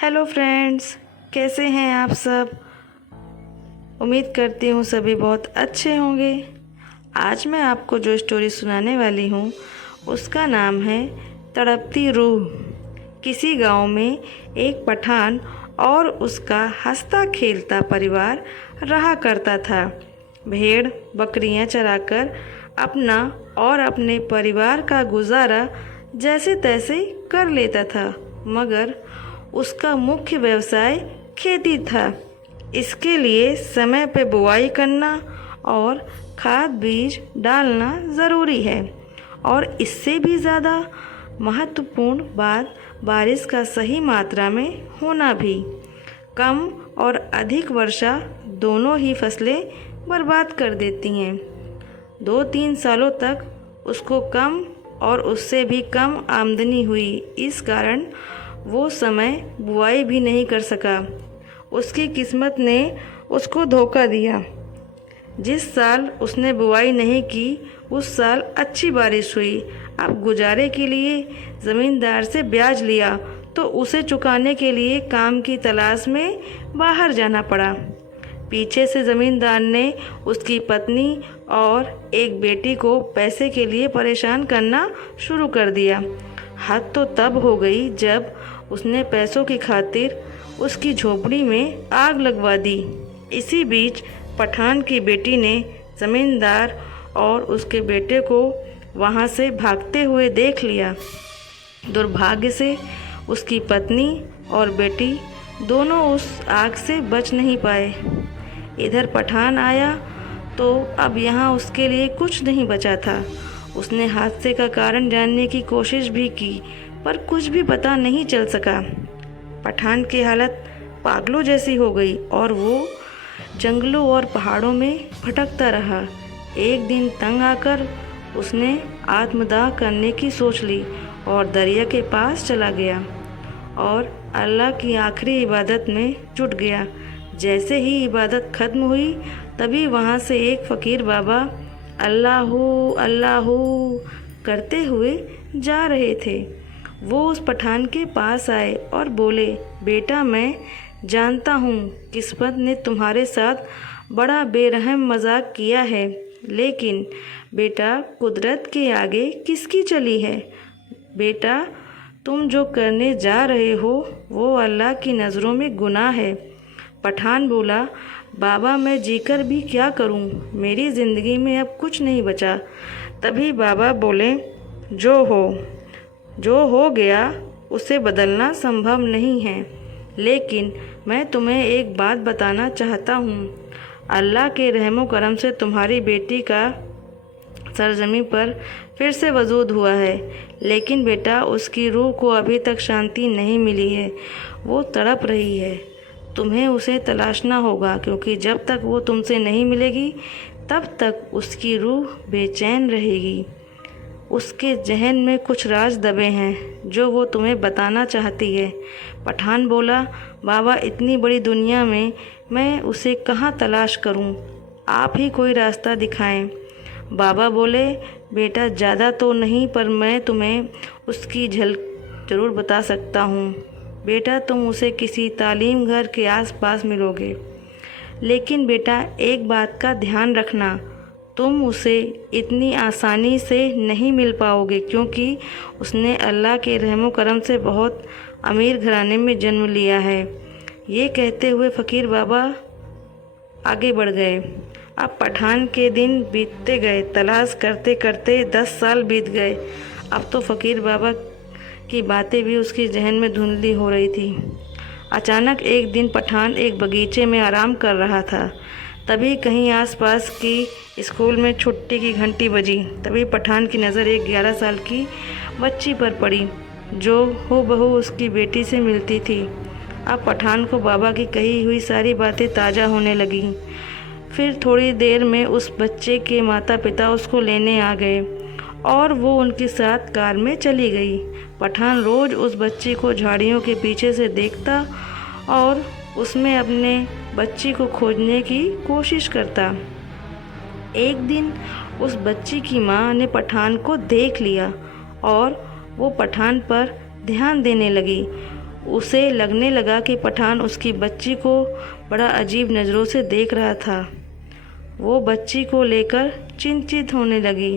Hello friends, कैसे हैं आप सब। उम्मीद करती हूँ सभी बहुत अच्छे होंगे। आज मैं आपको जो स्टोरी सुनाने वाली हूँ उसका नाम है तड़पती रूह। किसी गांव में एक पठान और उसका हंसता खेलता परिवार रहा करता था। भेड़ बकरियां चराकर अपना और अपने परिवार का गुजारा जैसे तैसे कर लेता था, मगर उसका मुख्य व्यवसाय खेती था। इसके लिए समय पे बुआई करना और खाद बीज डालना ज़रूरी है, और इससे भी ज़्यादा महत्वपूर्ण बात बारिश का सही मात्रा में होना भी। कम और अधिक वर्षा दोनों ही फसलें बर्बाद कर देती हैं। 2-3 सालों तक उसको कम और उससे भी कम आमदनी हुई। इस कारण वो समय बुआई भी नहीं कर सका। उसकी किस्मत ने उसको धोखा दिया। जिस साल उसने बुआई नहीं की उस साल अच्छी बारिश हुई। अब गुजारे के लिए ज़मींदार से ब्याज लिया तो उसे चुकाने के लिए काम की तलाश में बाहर जाना पड़ा। पीछे से ज़मींदार ने उसकी पत्नी और एक बेटी को पैसे के लिए परेशान करना शुरू कर दिया। हद तो तब हो गई जब उसने पैसों की खातिर उसकी झोपड़ी में आग लगवा दी। इसी बीच पठान की बेटी ने ज़मींदार और उसके बेटे को वहाँ से भागते हुए देख लिया। दुर्भाग्य से उसकी पत्नी और बेटी दोनों उस आग से बच नहीं पाए। इधर पठान आया तो अब यहाँ उसके लिए कुछ नहीं बचा था। उसने हादसे का कारण जानने की कोशिश भी की, पर कुछ भी पता नहीं चल सका। पठान की हालत पागलों जैसी हो गई और वो जंगलों और पहाड़ों में भटकता रहा। एक दिन तंग आकर उसने आत्मदाह करने की सोच ली और दरिया के पास चला गया और अल्लाह की आखिरी इबादत में जुट गया। जैसे ही इबादत खत्म हुई तभी वहाँ से एक फ़कीर बाबा अल्लाहू अल्लाहू करते हुए जा रहे थे। वो उस पठान के पास आए और बोले, बेटा मैं जानता हूँ किस्मत ने तुम्हारे साथ बड़ा बेरहम मजाक किया है, लेकिन बेटा कुदरत के आगे किसकी चली है। बेटा तुम जो करने जा रहे हो वो अल्लाह की नज़रों में गुनाह है। पठान बोला, बाबा मैं जीकर भी क्या करूं, मेरी ज़िंदगी में अब कुछ नहीं बचा। तभी बाबा बोले, जो हो गया उसे बदलना संभव नहीं है, लेकिन मैं तुम्हें एक बात बताना चाहता हूँ। अल्लाह के रहमो करम से तुम्हारी बेटी का सरजमी पर फिर से वजूद हुआ है, लेकिन बेटा उसकी रूह को अभी तक शांति नहीं मिली है। वो तड़प रही है। तुम्हें उसे तलाशना होगा, क्योंकि जब तक वो तुमसे नहीं मिलेगी तब तक उसकी रूह बेचैन रहेगी। उसके जहन में कुछ राज दबे हैं जो वो तुम्हें बताना चाहती है। पठान बोला, बाबा इतनी बड़ी दुनिया में मैं उसे कहाँ तलाश करूं? आप ही कोई रास्ता दिखाएं। बाबा बोले, बेटा ज़्यादा तो नहीं, पर मैं तुम्हें उसकी झलक ज़रूर बता सकता हूँ। बेटा तुम उसे किसी तालीम घर के आसपास मिलोगे, लेकिन बेटा एक बात का ध्यान रखना, तुम उसे इतनी आसानी से नहीं मिल पाओगे, क्योंकि उसने अल्लाह के रहमो करम से बहुत अमीर घराने में जन्म लिया है। ये कहते हुए फ़कीर बाबा आगे बढ़ गए। अब पठान के दिन बीतते गए। तलाश करते करते 10 साल बीत गए। अब तो फ़कीर बाबा की बातें भी उसकी जहन में धुंधली हो रही थी। अचानक एक दिन पठान एक बगीचे में आराम कर रहा था। तभी कहीं आसपास की स्कूल में छुट्टी की घंटी बजी। तभी पठान की नज़र एक 11 साल की बच्ची पर पड़ी जो हूबहू उसकी बेटी से मिलती थी। अब पठान को बाबा की कही हुई सारी बातें ताज़ा होने लगीं। फिर थोड़ी देर में उस बच्चे के माता पिता उसको लेने आ गए और वो उनके साथ कार में चली गई। पठान रोज़ उस बच्ची को झाड़ियों के पीछे से देखता और उसमें अपने बच्ची को खोजने की कोशिश करता। एक दिन उस बच्ची की माँ ने पठान को देख लिया और वो पठान पर ध्यान देने लगी। उसे लगने लगा कि पठान उसकी बच्ची को बड़ा अजीब नज़रों से देख रहा था। वो बच्ची को लेकर चिंतित होने लगी।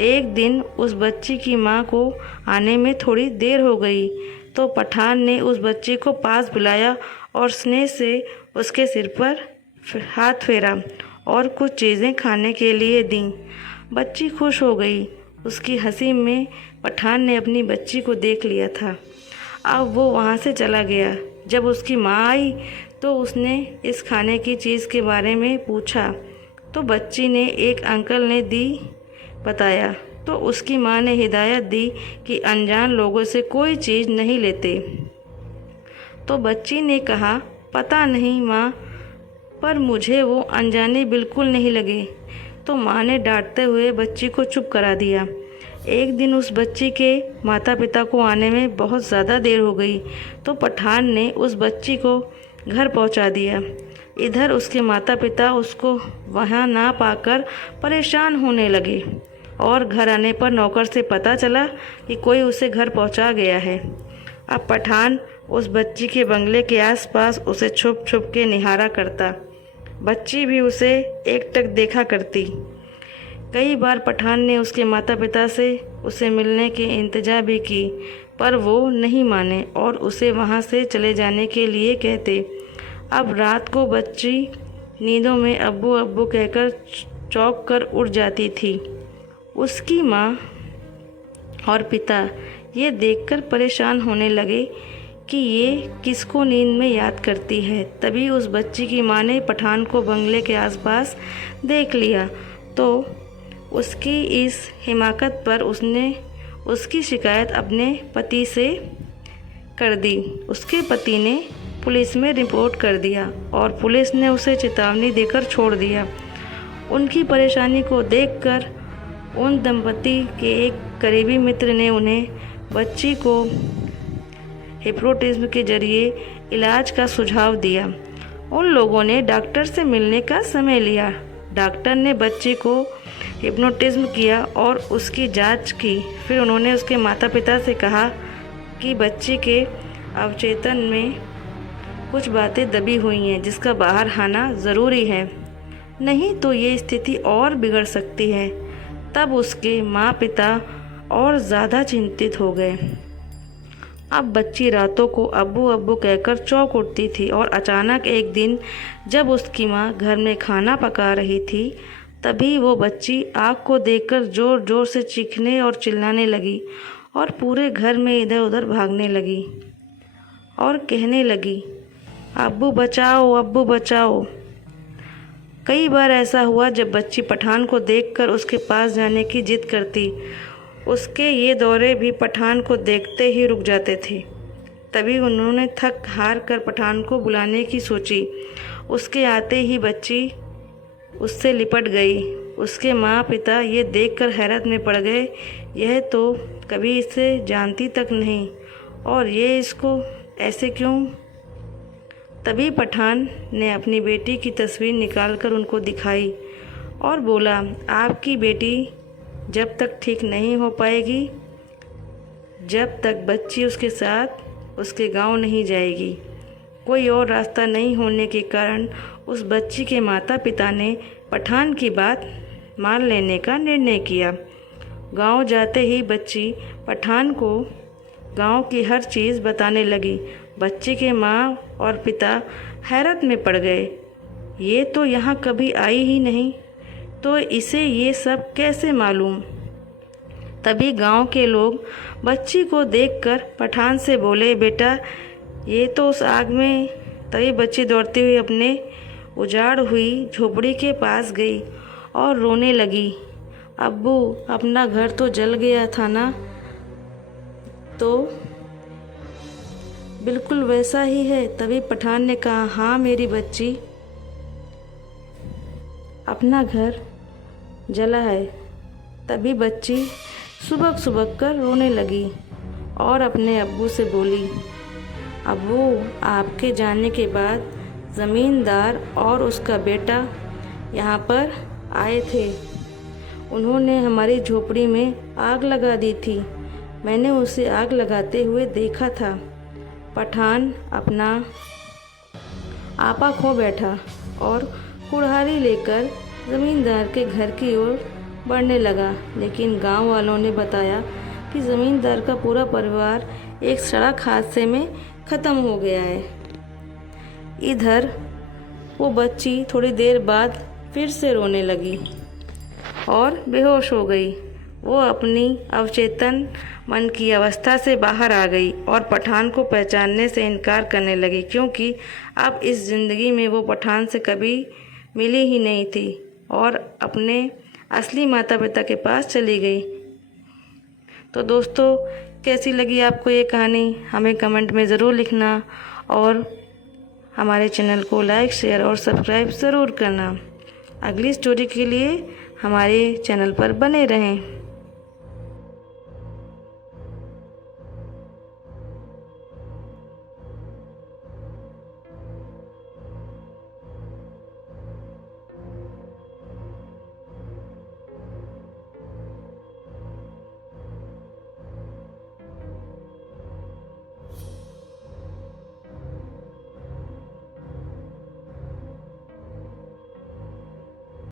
एक दिन उस बच्ची की माँ को आने में थोड़ी देर हो गई तो पठान ने उस बच्ची को पास बुलाया और स्नेह से उसके सिर पर हाथ फेरा और कुछ चीज़ें खाने के लिए दी। बच्ची खुश हो गई। उसकी हंसी में पठान ने अपनी बच्ची को देख लिया था। अब वो वहाँ से चला गया। जब उसकी माँ आई तो उसने इस खाने की चीज़ के बारे में पूछा तो बच्ची ने एक अंकल ने दी बताया। तो उसकी माँ ने हिदायत दी कि अनजान लोगों से कोई चीज़ नहीं लेते। तो बच्ची ने कहा, पता नहीं माँ, पर मुझे वो अनजाने बिल्कुल नहीं लगे। तो माँ ने डांटते हुए बच्ची को चुप करा दिया। एक दिन उस बच्ची के माता पिता को आने में बहुत ज़्यादा देर हो गई तो पठान ने उस बच्ची को घर पहुंचा दिया। इधर उसके माता पिता उसको वहां ना पाकर परेशान होने लगे और घर आने पर नौकर से पता चला कि कोई उसे घर पहुंचा गया है। अब पठान उस बच्ची के बंगले के आसपास उसे छुप छुप के निहारा करता। बच्ची भी उसे एकटक देखा करती। कई बार पठान ने उसके माता पिता से उसे मिलने की इंतज़ा भी की, पर वो नहीं माने और उसे वहाँ से चले जाने के लिए कहते। अब रात को बच्ची नींदों में अब्बू अब्बू कहकर चौंक कर उठ जाती थी। उसकी माँ और पिता ये देखकर परेशान होने लगे कि ये किसको नींद में याद करती है। तभी उस बच्ची की माँ ने पठान को बंगले के आसपास देख लिया तो उसकी इस हिमाकत पर उसने उसकी शिकायत अपने पति से कर दी। उसके पति ने पुलिस में रिपोर्ट कर दिया और पुलिस ने उसे चेतावनी देकर छोड़ दिया। उनकी परेशानी को देखकर उन दंपति के एक करीबी मित्र ने उन्हें बच्ची को हिप्नोटिज्म के जरिए इलाज का सुझाव दिया। उन लोगों ने डॉक्टर से मिलने का समय लिया। डॉक्टर ने बच्ची को हिप्नोटिज्म किया और उसकी जांच की। फिर उन्होंने उसके माता पिता से कहा कि बच्ची के अवचेतन में कुछ बातें दबी हुई हैं जिसका बाहर आना ज़रूरी है, नहीं तो ये स्थिति और बिगड़ सकती है। तब उसके माँ पिता और ज़्यादा चिंतित हो गए। अब बच्ची रातों को अब्बू अब्बू कहकर चौंक उठती थी और अचानक एक दिन जब उसकी माँ घर में खाना पका रही थी तभी वो बच्ची आग को देखकर ज़ोर ज़ोर से चीखने और चिल्लाने लगी और पूरे घर में इधर उधर भागने लगी और कहने लगी, अब्बू बचाओ, अब्बू बचाओ। कई बार ऐसा हुआ जब बच्ची पठान को देखकर उसके पास जाने की जिद करती। उसके ये दौरे भी पठान को देखते ही रुक जाते थे। तभी उन्होंने थक हार कर पठान को बुलाने की सोची। उसके आते ही बच्ची उससे लिपट गई। उसके माँ पिता ये देखकर हैरत में पड़ गए। यह तो कभी इसे जानती तक नहीं और ये इसको ऐसे क्यों। तभी पठान ने अपनी बेटी की तस्वीर निकालकर उनको दिखाई और बोला, आपकी बेटी जब तक ठीक नहीं हो पाएगी, जब तक बच्ची उसके साथ उसके गांव नहीं जाएगी। कोई और रास्ता नहीं होने के कारण उस बच्ची के माता पिता ने पठान की बात मान लेने का निर्णय किया। गांव जाते ही बच्ची पठान को गांव की हर चीज़ बताने लगी। बच्ची के माँ और पिता हैरत में पड़ गए। ये तो यहाँ कभी आई ही नहीं, तो इसे ये सब कैसे मालूम। तभी गांव के लोग बच्ची को देखकर पठान से बोले, बेटा ये तो उस आग में। तभी बच्ची दौड़ती हुई अपने उजाड़ हुई झोपड़ी के पास गई और रोने लगी, अब्बू अपना घर तो जल गया था ना। तो बिल्कुल वैसा ही है। तभी पठान ने कहा, हाँ मेरी बच्ची, अपना घर जला है। तभी बच्ची सुबक सुबक कर रोने लगी और अपने अब्बू से बोली, अब्बू आपके जाने के बाद ज़मींदार और उसका बेटा यहाँ पर आए थे। उन्होंने हमारी झोपड़ी में आग लगा दी थी। मैंने उसे आग लगाते हुए देखा था पठान अपना आपा खो बैठा और कुल्हाड़ी लेकर ज़मींदार के घर की ओर बढ़ने लगा, लेकिन गांव वालों ने बताया कि ज़मींदार का पूरा परिवार एक सड़क हादसे में ख़त्म हो गया है। इधर वो बच्ची थोड़ी देर बाद फिर से रोने लगी और बेहोश हो गई। वो अपनी अवचेतन मन की अवस्था से बाहर आ गई और पठान को पहचानने से इनकार करने लगी, क्योंकि अब इस ज़िंदगी में वो पठान से कभी मिली ही नहीं थी और अपने असली माता पिता के पास चली गई। तो दोस्तों, कैसी लगी आपको ये कहानी हमें कमेंट में ज़रूर लिखना और हमारे चैनल को लाइक, शेयर और सब्सक्राइब ज़रूर करना। अगली स्टोरी के लिए हमारे चैनल पर बने रहें।